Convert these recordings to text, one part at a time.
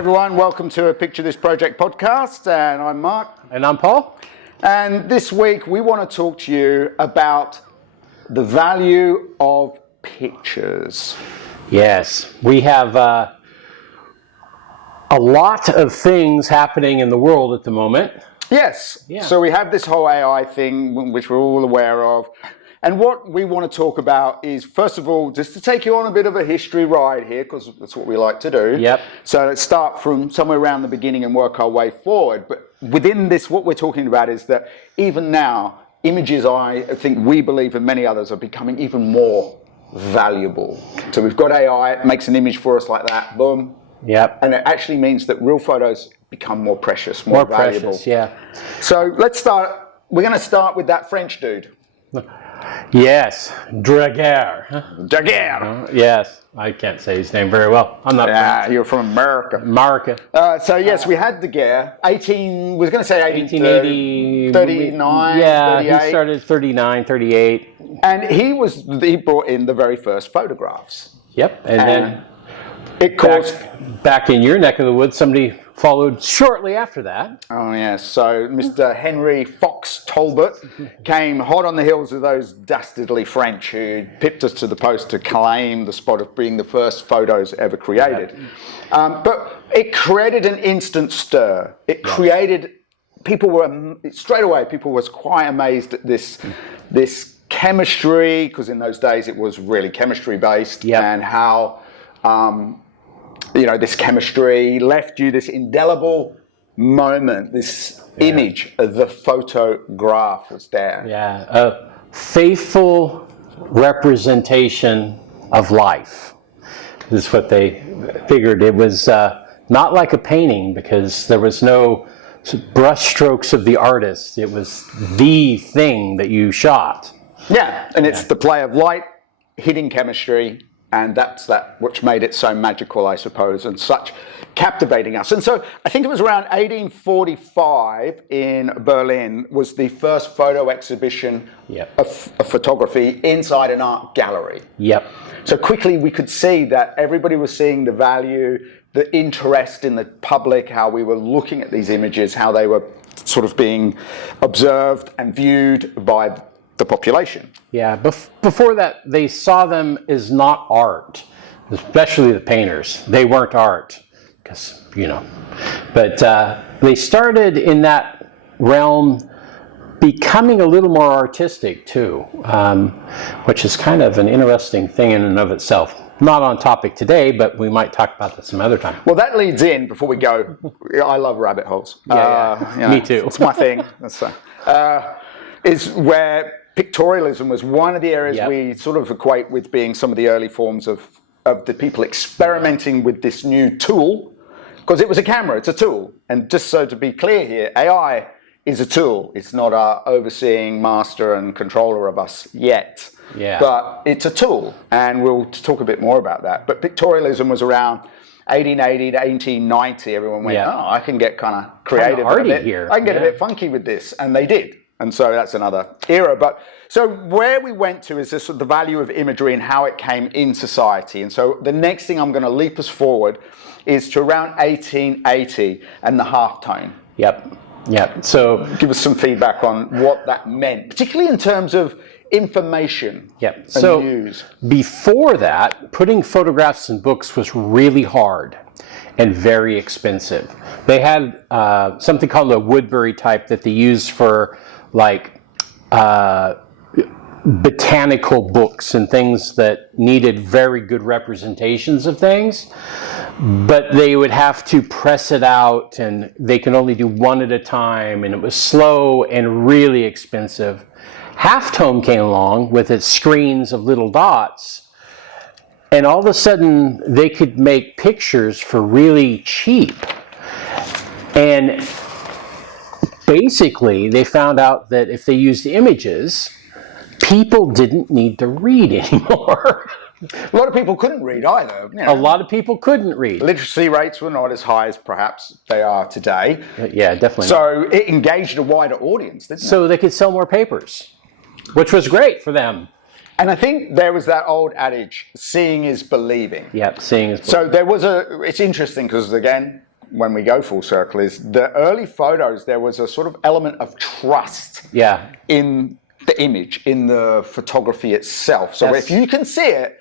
everyone, welcome to a Picture This Project podcast, and I'm Mark. And I'm Paul. And this week we want to talk to you about the value of pictures. Yes, we have a lot of things happening in the world at the moment. Yes, Yeah. So we have this whole AI thing, which we're all aware of. And what we want to talk about is, first of all, just to take you on a bit of a history ride here, because that's what we like to do. Yep. So let's start from somewhere around the beginning and work our way forward. But within this, what we're talking about is that even now, images, I think we believe, and many others, are becoming even more valuable. So we've got AI, it makes an image for us like that, boom. Yep. And it actually means that real photos become more precious, more valuable. Precious, yeah. So let's start. We're going to start with that French dude. Yes, Daguerre. Daguerre. Yes, I can't say his name very well. I'm not French. You're from America. America. So yes, we had Daguerre. 1880. 39, Yeah, 38. he started 39, 38. And he brought in the very first photographs. Yep, and then it caused... back in your neck of the woods, somebody followed shortly after that. Oh yes, so Mr. Henry Fox Talbot came hot on the heels of those dastardly French who pipped us to the post to claim the spot of being the first photos ever created. But it created an instant stir. It created, people were quite amazed at this chemistry, because in those days it was really chemistry based, and how this chemistry left you this indelible moment, this image of the photograph was there. Yeah, a faithful representation of life is what they figured. It was not like a painting, because there was no brush strokes of the artist. It was the thing that you shot. Yeah, and it's the play of light hitting chemistry, and that's which made it so magical, I suppose, and such captivating us. And so I think it was around 1845 in Berlin was the first photo exhibition of photography inside an art gallery. Yep. So quickly we could see that everybody was seeing the value, the interest in the public, how we were looking at these images, how they were sort of being observed and viewed by the population. Yeah, before that, they saw them as not art, especially the painters. They weren't art, because, but they started in that realm becoming a little more artistic too, which is kind of an interesting thing in and of itself. Not on topic today, but we might talk about that some other time. Well, that leads in, before we go, I love rabbit holes. Me too. It's my thing. Is where pictorialism was one of the areas we sort of equate with being some of the early forms of the people experimenting with this new tool, because it was a camera, it's a tool. And just so to be clear here, AI is a tool. It's not our overseeing master and controller of us yet. Yeah. But it's a tool, and we'll talk a bit more about that. But pictorialism was around 1880 to 1890. Everyone went, I can get kind of creative here. I can get a bit funky with this, and they did. And so that's another era. But so where we went to is this, the value of imagery and how it came in society. And so the next thing I'm going to leap us forward is to around 1880 and the halftone. Yep. So give us some feedback on what that meant, particularly in terms of information and news. Before that, putting photographs in books was really hard and very expensive. They had something called a Woodbury type that they used for botanical books and things that needed very good representations of things, but they would have to press it out, and they can only do one at a time, and it was slow and really expensive. Halftone came along with its screens of little dots, and all of a sudden they could make pictures for really cheap. And basically they found out that if they used images, people didn't need to read anymore. A lot of people couldn't read either. A lot of people couldn't read. Literacy rates were not as high as perhaps they are today. Yeah, definitely. So it engaged a wider audience, didn't it? So they could sell more papers, which was great for them. And I think there was that old adage, seeing is believing. Yeah, seeing is believing. So there was it's interesting because, again, when we go full circle is the early photos, there was a sort of element of trust Yeah. in the image, in the photography itself. So That's- if you can see it,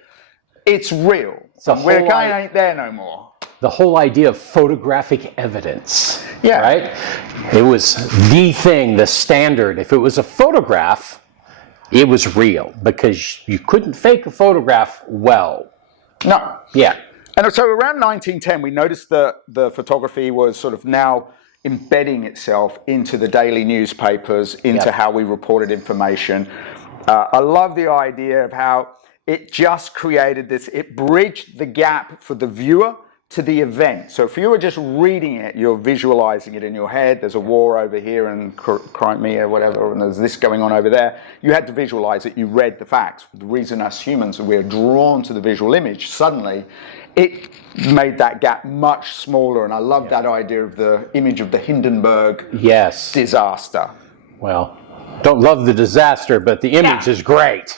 it's real. the Where whole Kane i- ain't there no more. The whole idea of photographic evidence. Yeah. Right? It was the thing, the standard. If it was a photograph, it was real because you couldn't fake a photograph well. No. Yeah. And so around 1910, we noticed that the photography was sort of now embedding itself into the daily newspapers, into Yep. how we reported information. I love the idea of how it just created this, it bridged the gap for the viewer to the event. So if you were just reading it, you're visualizing it in your head. There's a war over here in Crimea, whatever, and there's this going on over there. You had to visualize it. You read the facts. The reason us humans, we're drawn to the visual image, suddenly it made that gap much smaller. And I love that idea of the image of the Hindenburg Yes. disaster. Well, don't love the disaster, but the image is great.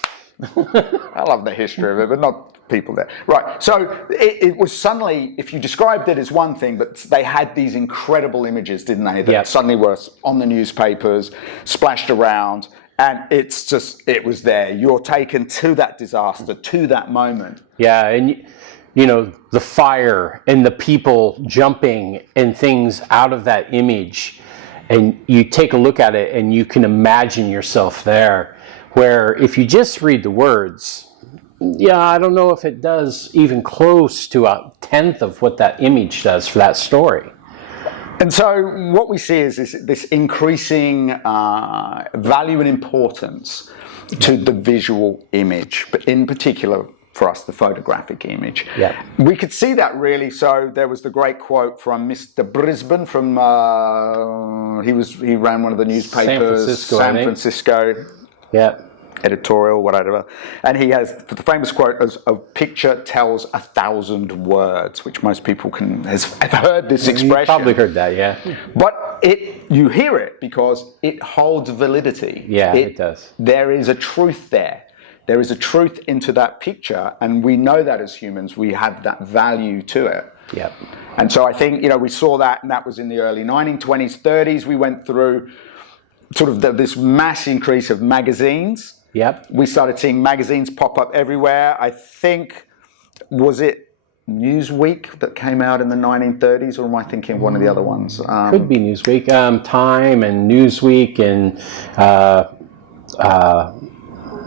I love the history of it, but not people there. Right, so it was suddenly, if you described it as one thing, but they had these incredible images, didn't they, that Yep. suddenly were on the newspapers, splashed around, and it's just, it was there. You're taken to that disaster, to that moment. Yeah, and you know, the fire and the people jumping and things out of that image, and you take a look at it and you can imagine yourself there, where if you just read the words, yeah, I don't know if it does even close to a tenth of what that image does for that story. And so what we see is this increasing value and importance to the visual image, but in particular for us, the photographic image. Yeah. We could see that really. So there was the great quote from Mr. Brisbane from, he ran one of the newspapers, San Francisco. Yeah. editorial, whatever. And he has the famous quote as, "A picture tells 1,000 words," which most people have heard this expression. You probably heard that, yeah. But you hear it because it holds validity. Yeah, it does. There is a truth there. There is a truth into that picture, and we know that as humans, we have that value to it. Yep. And so I think, we saw that, and that was in the early 1920s, 30s. We went through sort of this mass increase of magazines. Yep. We started seeing magazines pop up everywhere. I think, was it Newsweek that came out in the 1930s, or am I thinking of one of the other ones? Could be Newsweek, Time and Newsweek and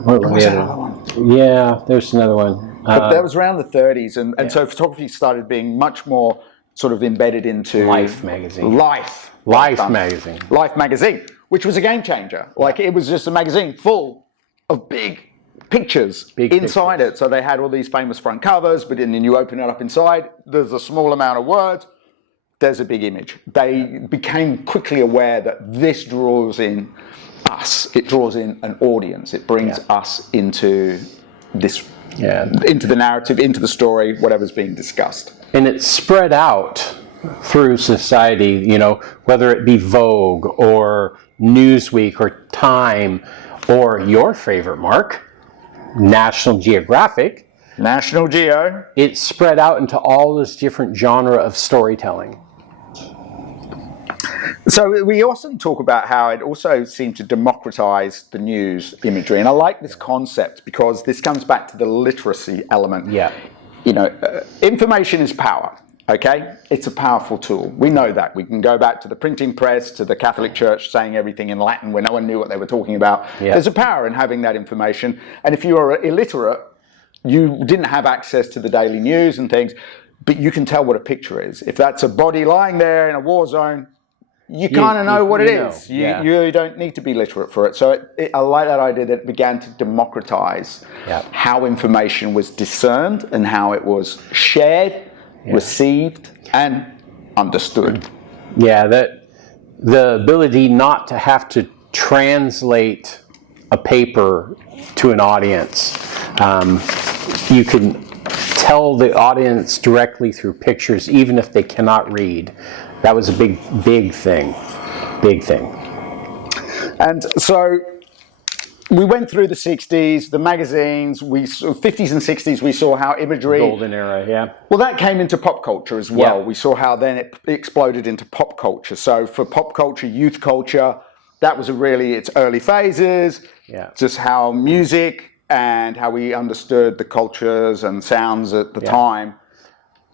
what was the other one? Yeah, there's another one. But that was around the 30s, and so photography started being much more sort of embedded into Life magazine. Life magazine. Life magazine, which was a game changer. Like, it was just a magazine full of big pictures inside it. So they had all these famous front covers, but then you open it up inside, there's a small amount of words, there's a big image. They became quickly aware that this draws in us. It draws in an audience. It brings us into this, into the narrative, into the story, whatever's being discussed. And it's spread out through society, whether it be Vogue or Newsweek or Time or your favorite, Mark, National Geographic. National Geo. It's spread out into all this different genre of storytelling. So we often talk about how it also seemed to democratize the news imagery. And I like this concept because this comes back to the literacy element. Yeah. Information is power. Okay, it's a powerful tool. We know that. We can go back to the printing press, to the Catholic Church saying everything in Latin where no one knew what they were talking about. Yeah. There's a power in having that information. And if you are illiterate, you didn't have access to the daily news and things, but you can tell what a picture is. If that's a body lying there in a war zone, you kind of know what it is. You don't need to be literate for it. So I like that idea that it began to democratize how information was discerned and how it was shared, received, and understood. Yeah, that the ability not to have to translate a paper to an audience. You can tell the audience directly through pictures, even if they cannot read. That was a big thing. Big thing. And so we went through the 60s, the magazines, 50s and 60s, we saw how imagery... Golden era, yeah. Well, that came into pop culture as well. Yeah. We saw how then it exploded into pop culture. So for pop culture, youth culture, that was really its early phases. Yeah. Just how music and how we understood the cultures and sounds at the time.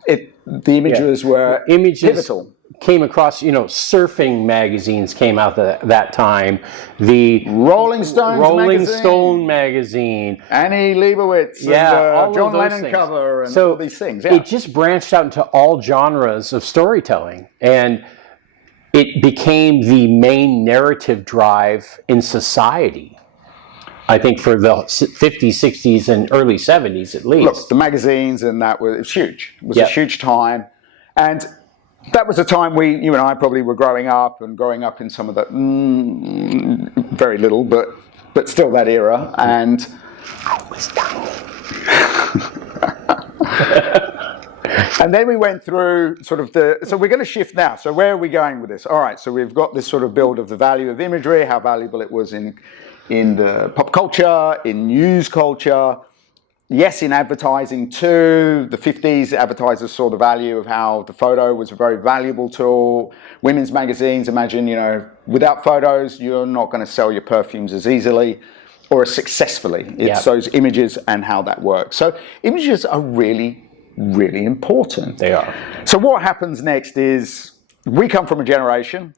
The images were pivotal. Came across, surfing magazines came out that time. The Rolling Stone magazine. Annie Leibovitz, and John Lennon cover, and all these things. Yeah. It just branched out into all genres of storytelling, and it became the main narrative drive in society. I think for the 50s, 60s, and early 70s at least. Look, the magazines and it was huge. It was a huge time. And that was a time you and I probably were growing up in some of the, very little, but still that era. And I was young. And then we went through sort of so we're going to shift now. So where are we going with this? All right, so we've got this sort of build of the value of imagery, how valuable it was in the pop culture, in news culture, yes, in advertising too. The 50s, advertisers saw the value of how the photo was a very valuable tool. Women's magazines, imagine, without photos, you're not going to sell your perfumes as easily or as successfully. It's those images and how that works. So images are really, really important. They are. So what happens next is we come from a generation,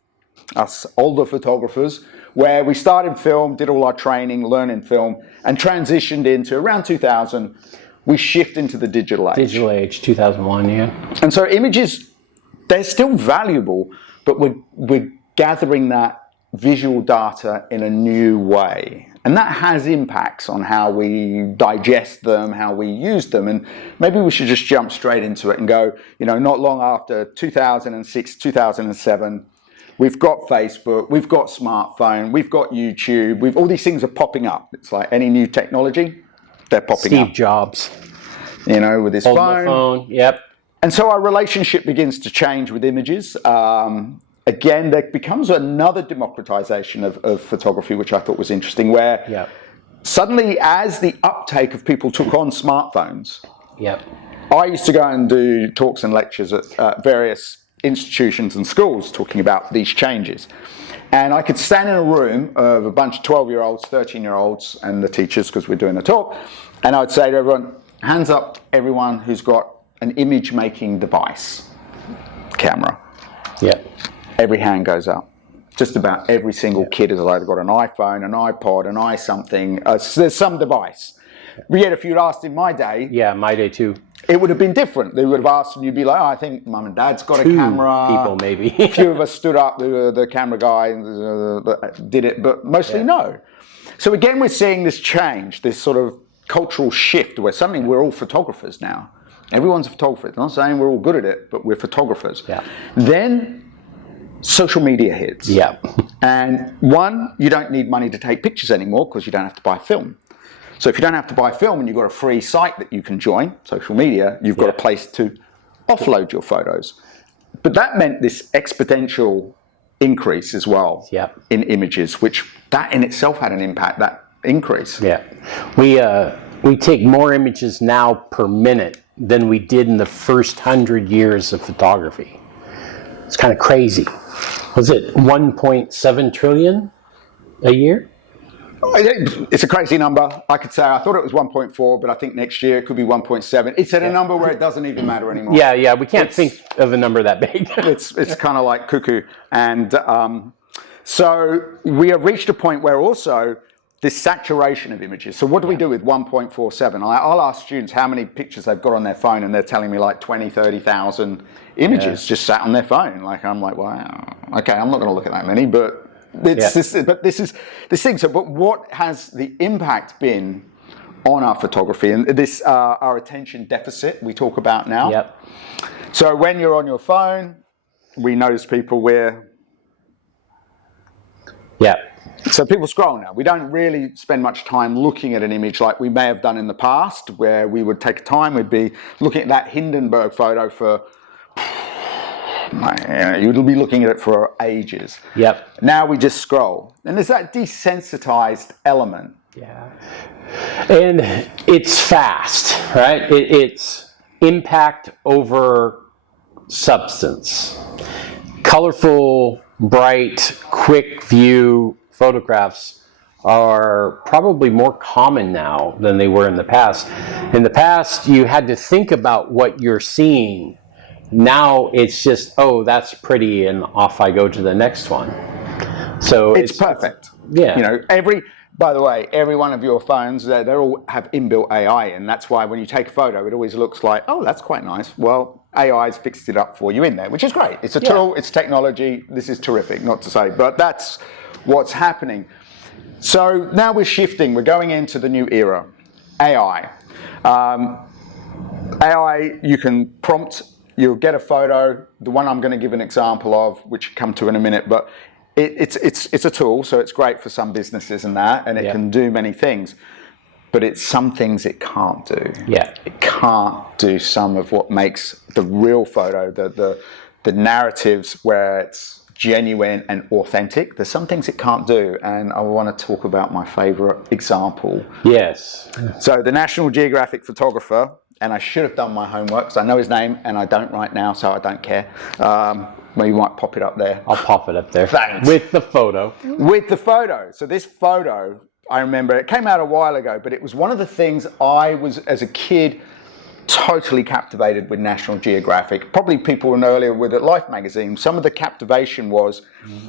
us older photographers, where we started film, did all our training, learning film, and transitioned into around 2000, we shift into the digital age. Digital age, 2001, yeah. And so images, they're still valuable, but we're gathering that visual data in a new way. And that has impacts on how we digest them, how we use them. And maybe we should just jump straight into it and go, not long after 2006, 2007, we've got Facebook, we've got smartphone, we've got YouTube, all these things are popping up. It's like any new technology, they're popping up. Steve Jobs. With his phone. Yep. And so our relationship begins to change with images. Again, there becomes another democratization of photography, which I thought was interesting, where suddenly as the uptake of people took on smartphones, I used to go and do talks and lectures at various institutions and schools talking about these changes. And I could stand in a room of a bunch of 12-year-olds, 13-year-olds, and the teachers, because we're doing a talk, and I'd say to everyone, hands up everyone who's got an image-making device, camera. Every hand goes up. Just about every single kid has either got an iPhone, an iPod, an iSomething, there's some device. But yet if you'd asked in my day... Yeah, my day too. It would have been different. They would have asked and you'd be like, I think mum and dad's got a camera. People maybe. A few of us stood up, the camera guy did it, but mostly no. So again, we're seeing this change, this sort of cultural shift where suddenly we're all photographers now. Everyone's a photographer. I'm not saying we're all good at it, but we're photographers. Then social media hits. And one, you don't need money to take pictures anymore because you don't have to buy film. So if you don't have to buy film and you've got a free site that you can join, social media, you've got a place to offload your photos. But that meant this exponential increase as well in images, which that in itself had an impact, that increase. We take more images now per minute than we did in the first 100 years of photography. It's kind of crazy. Was it 1.7 trillion a year? It's a crazy number. I could say I thought it was 1.4, but I think next year it could be 1.7. It's at a number where it doesn't even matter anymore. We can't think of a number that big. it's kind of like cuckoo. And so we have reached a point where also this saturation of images. So what do we do with 1.47? I'll ask students how many pictures they've got on their phone, and they're telling me like 20, 30,000 images just sat on their phone. Like I'm like, wow, okay, I'm not going to look at that many, but this is this thing. So, but what has the impact been on our photography and this our attention deficit we talk about now? So when you're on your phone, we notice people So people scroll now. We don't really spend much time looking at an image like we may have done in the past, where we would take time, we'd be looking at that Hindenburg photo for, you'd be looking at it for ages. Now we just scroll. And there's that desensitized element Yeah. And it's fast, right? It's impact over substance. Colorful, bright, quick view photographs are probably more common now than they were in the past. In the past, you had to think about what you're seeing. Now it's just, oh, that's pretty, and off I go to the next one. So It's perfect. Yeah. You know, by the way, every one of your phones, they all have inbuilt AI, and that's why when you take a photo, it always looks like, oh, that's quite nice. Well, AI's fixed it up for you in there, which is great. It's a tool, it's technology. This is terrific, not to say, but that's what's happening. So now we're shifting. We're going into the new era, AI. AI, you can prompt, you'll get a photo. The one I'm going to give an example of, which I'll come to in a minute, but it's a tool, so it's great for some businesses and that, and it can do many things. But it's some things it can't do. Yeah. It can't do some of what makes the real photo, the narratives where it's genuine and authentic. There's some things it can't do, and I want to talk about my favorite example. Yes. So the National Geographic photographer, and I should have done my homework because I know his name and I don't right now, so I don't care. Well, you might pop it up there. I'll pop it up there. Thanks. With the photo. With the photo. So this photo, I remember, it came out a while ago, but it was one of the things I was, as a kid, totally captivated with National Geographic. Probably people were earlier with it, Life magazine. Some of the captivation was,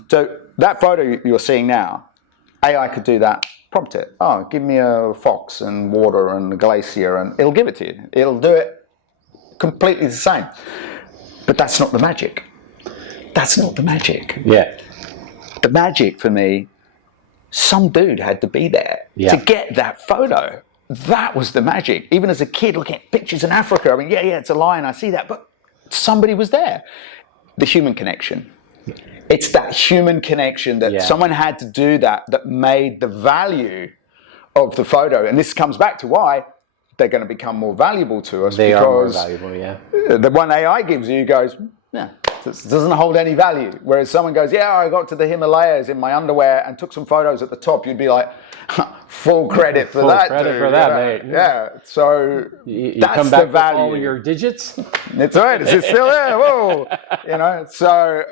so that photo you're seeing now, AI could do that. Prompt it. Oh, give me a fox and water and a glacier, and it'll give it to you. It'll do it completely the same. But that's not the magic. That's not the magic. Yeah. The magic for me, some dude had to be there to get that photo. That was the magic. Even as a kid looking at pictures in Africa, I mean, yeah, it's a lion, I see that, but somebody was there. The human connection. It's that human connection that someone had to do that made the value of the photo. And this comes back to why they're going to become more valuable to us. They are more valuable, yeah. The one AI gives you goes, yeah, this doesn't hold any value. Whereas someone goes, yeah, I got to the Himalayas in my underwear and took some photos at the top. You'd be like, full credit for that, credit dude. for that, mate. Yeah, so You that's come back the value. with all your digits? It's all right. Is it still there? Whoa. You know, so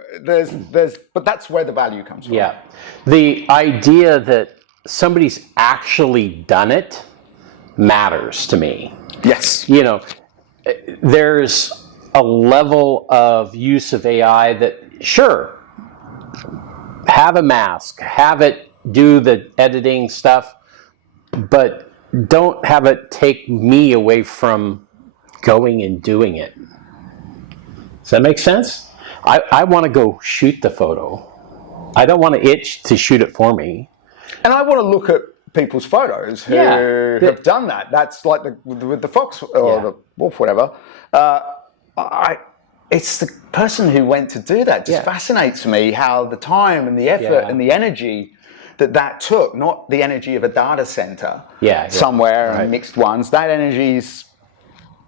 but that's where the value comes from. Yeah. The idea that somebody's actually done it matters to me. Yes. You know, there's a level of use of AI that, sure, have a mask, have it do the editing stuff, but don't have it take me away from going and doing it. Does that make sense? I want to go shoot the photo. I don't want to itch to shoot it for me. And I want to look at people's photos who have done that. That's like with the fox or the wolf, whatever. It's the person who went to do that. Just fascinates me how the time and the effort and the energy that took, not the energy of a data center somewhere and mixed ones. That energy's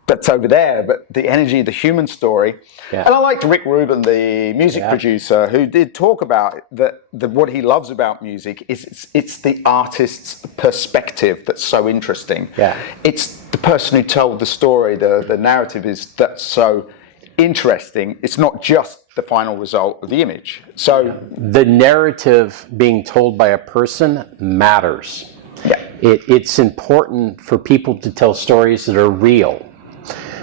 that's over there, but the energy, the human story. Yeah. And I liked Rick Rubin, the music producer, who did talk about that what he loves about music is it's the artist's perspective that's so interesting. Yeah. It's the person who told the story, the narrative that's so interesting. It's not just the final result of the image. So the narrative being told by a person matters. Yeah. It's important for people to tell stories that are real.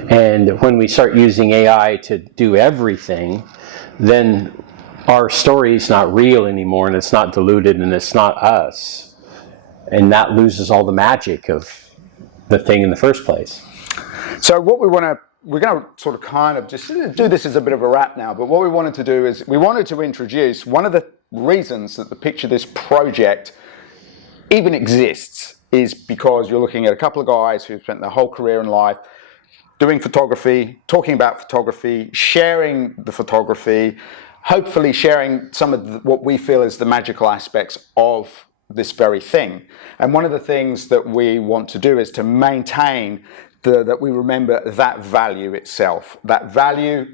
And when we start using AI to do everything, then our story is not real anymore, and it's not diluted, and it's not us. And that loses all the magic of the thing in the first place. So what we're going to sort of kind of just do this as a bit of a wrap now, but what we wanted to do is we wanted to introduce one of the reasons that the Picture This project even exists is because you're looking at a couple of guys who've spent their whole career in life doing photography, talking about photography, sharing the photography, hopefully sharing some of what we feel is the magical aspects of this very thing. And one of the things that we want to do is to maintain that we remember that value itself. That value,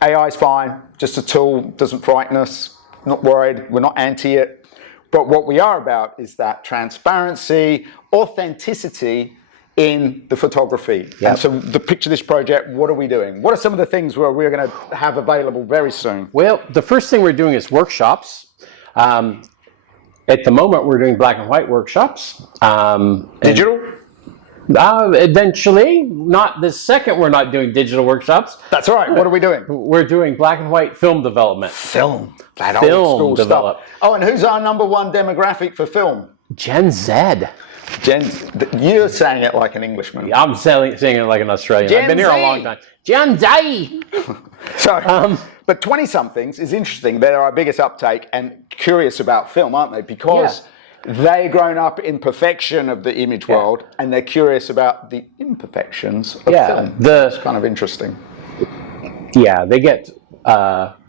AI is fine, just a tool, doesn't frighten us, not worried, we're not anti it. But what we are about is that transparency, authenticity in the photography. Yep. And so to picture this project, what are we doing? What are some of the things where we're going to have available very soon? Well, the first thing we're doing is workshops. At the moment, we're doing black and white workshops. Digital? Eventually, not this second, we're not doing digital workshops. That's all right. What are we doing? We're doing black and white film development. Film. That Film old school develop. stuff. Oh, and who's our number one demographic for film? Gen Z. You're saying it like an Englishman. I'm saying it like an Australian. Gen I've been here a Z. long time. Gen Z. So, but 20-somethings is interesting. They're our biggest uptake and curious about film, aren't they? Because they've grown up in perfection of the image world, and they're curious about the imperfections of film. It's kind of interesting. Yeah, they get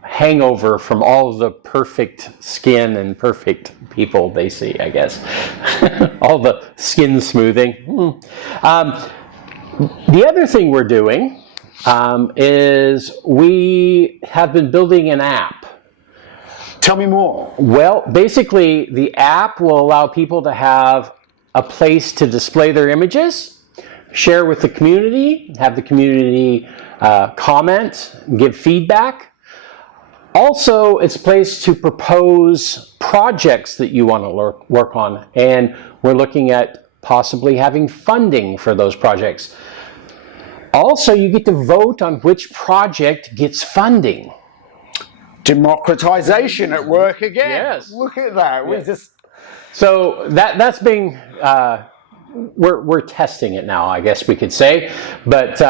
hangover from all of the perfect skin and perfect people they see, I guess. All the skin smoothing. The other thing we're doing is we have been building an app. Tell me more. Well, basically, the app will allow people to have a place to display their images, share with the community, have the community comment, give feedback. Also, it's a place to propose projects that you want to work on, and we're looking at possibly having funding for those projects. Also, you get to vote on which project gets funding. Democratization at work again. Yes. Look at that. We just So that's being we're testing it now, I guess we could say, but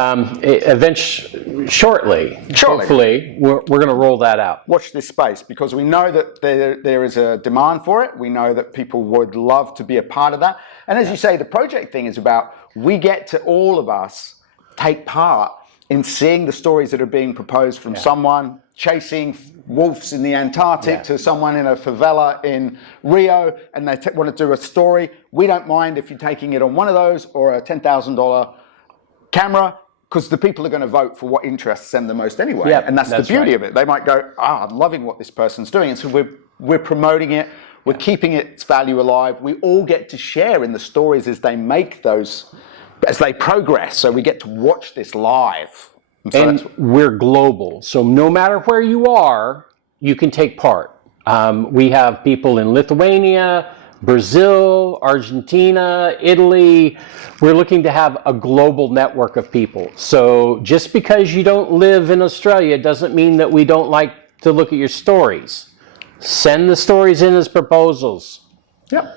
eventually, shortly, hopefully, we're going to roll that out. watch this space, because we know that there is a demand for it. We know that people would love to be a part of that. And as you say, the project thing is about, we get to, all of us, take part in seeing the stories that are being proposed from someone chasing wolves in the Antarctic to someone in a favela in Rio, and they want to do a story. We don't mind if you're taking it on one of those or a $10,000 camera, because the people are going to vote for what interests them the most anyway. And that's the beauty of it. They might go, I'm loving what this person's doing. And so we're promoting it. We're keeping its value alive. We all get to share in the stories as they make those, as they progress. So we get to watch this live. And we're global, so no matter where you are, you can take part. We have people in Lithuania, Brazil, Argentina, Italy. We're looking to have a global network of people. So just because you don't live in Australia doesn't mean that we don't like to look at your stories. Send the stories in as proposals. Yep.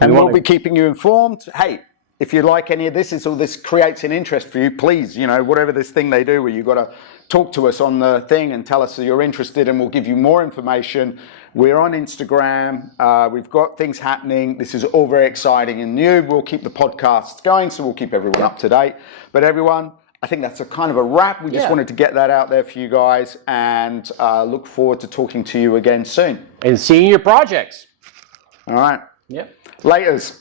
And we'll be keeping you informed. Hey, if you like any of this, this creates an interest for you, please, whatever this thing they do where you've got to talk to us on the thing and tell us that you're interested, and we'll give you more information. We're on Instagram. We've got things happening. This is all very exciting and new. We'll keep the podcasts going, so we'll keep everyone up to date. But everyone, I think that's a kind of a wrap. We just wanted to get that out there for you guys, and look forward to talking to you again soon. And seeing your projects. All right. Yep. Laters.